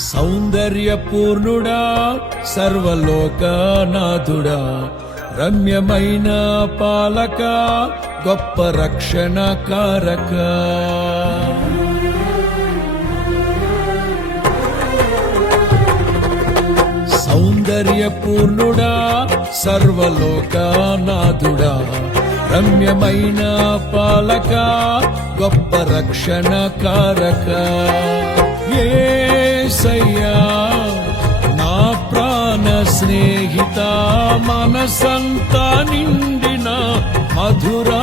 సౌందర్యపూర్ణుడా సర్వలోకనాథుడా రమ్యమైన పాలక గొప్ప రక్షణ కారక సౌందర్యపూర్ణుడా సర్వలోకనాథుడా రమ్యమైన పాలక గొప్ప రక్షణ కారక యేసయ్యా నా ప్రాణ స్నేహిత మనసంతా నిండిన మధురానుబంధమా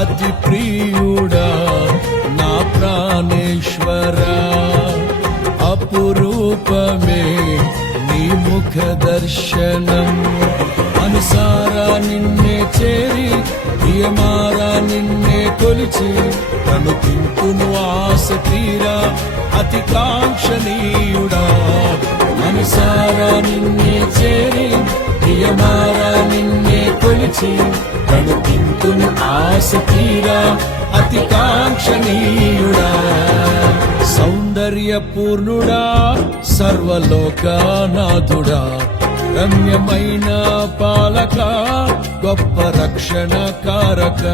అతి ప్రియుడా నా ప్రాణేశ్వరా అపురూపమే నీ ముఖ దర్శనం అనుసారా నిన్నే చేరి ప్రియమారా నిన్నే కొలిచి కనుపింపును ఆశ తీరా అతి కాంక్షణీయుడా అనుసారా నిన్నే చేరి ప్రియమారా నిన్నే కొలిచి కనుపింపును ఆశ తీరా అతి కాంక్షణీయుడా సౌందర్యపూర్ణుడా సర్వలోకనాథుడా రమ్యమైన పాలక గొప్ప రక్షణ కారక